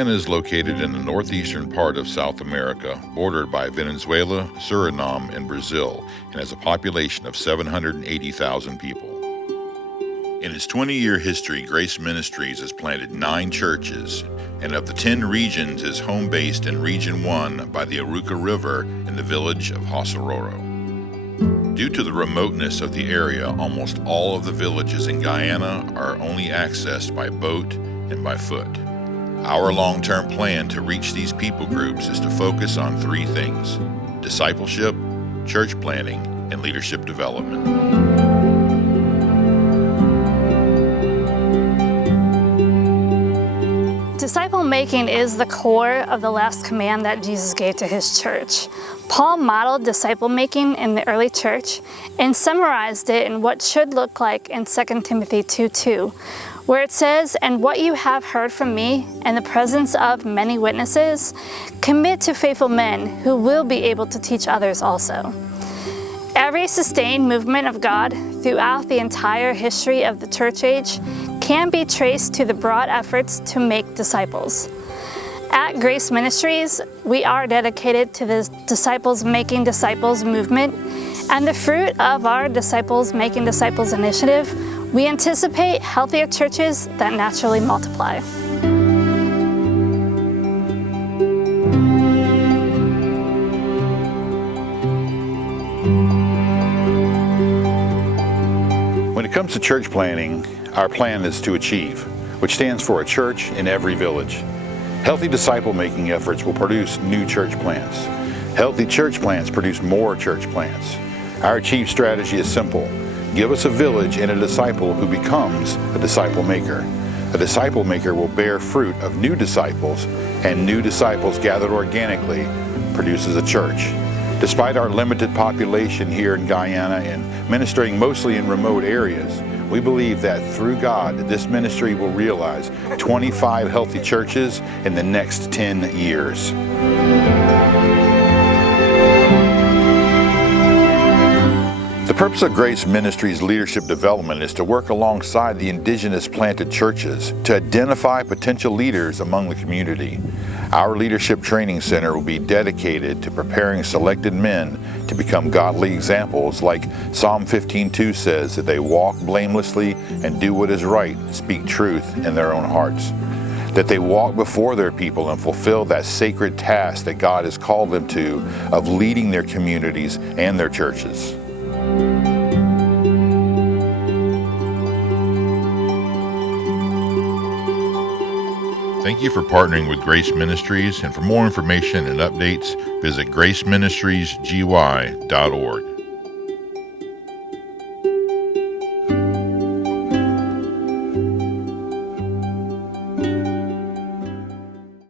Guyana is located in the northeastern part of South America, bordered by Venezuela, Suriname, and Brazil, and has a population of 780,000 people. In its 20-year history, Grace Ministries has planted 9 churches, and of the 10 regions is home-based in Region 1 by the Aruca River in the village of Hosororo. Due to the remoteness of the area, almost all of the villages in Guyana are only accessed by boat and by foot. Our long-term plan to reach these people groups is to focus on 3 things: discipleship, church planting, and leadership development. Disciple making is the core of the last command that Jesus gave to his church. Paul modeled disciple making in the early church and summarized it in what should look like in 2 Timothy 2:2, where it says, "And what you have heard from me in the presence of many witnesses, commit to faithful men who will be able to teach others also." Every sustained movement of God throughout the entire history of the church age can be traced to the broad efforts to make disciples. At Grace Ministries, we are dedicated to the Disciples Making Disciples movement, and the fruit of our Disciples Making Disciples initiative, we anticipate healthier churches that naturally multiply. When it comes to church planting, our plan is to achieve, which stands for a church in every village. Healthy disciple-making efforts will produce new church plants. Healthy church plants produce more church plants. Our achieve strategy is simple. Give us a village and a disciple who becomes a disciple maker. A disciple maker will bear fruit of new disciples, and new disciples gathered organically produces a church. Despite our limited population here in Guyana and ministering mostly in remote areas, we believe that through God, this ministry will realize 25 healthy churches in the next 10 years. The purpose of Grace Ministries leadership development is to work alongside the indigenous planted churches to identify potential leaders among the community. Our leadership training center will be dedicated to preparing selected men to become godly examples, like Psalm 15:2 says, that they walk blamelessly and do what is right, speak truth in their own hearts. That they walk before their people and fulfill that sacred task that God has called them to of leading their communities and their churches. Thank you for partnering with Grace Ministries, and for more information and updates, visit graceministriesgy.org.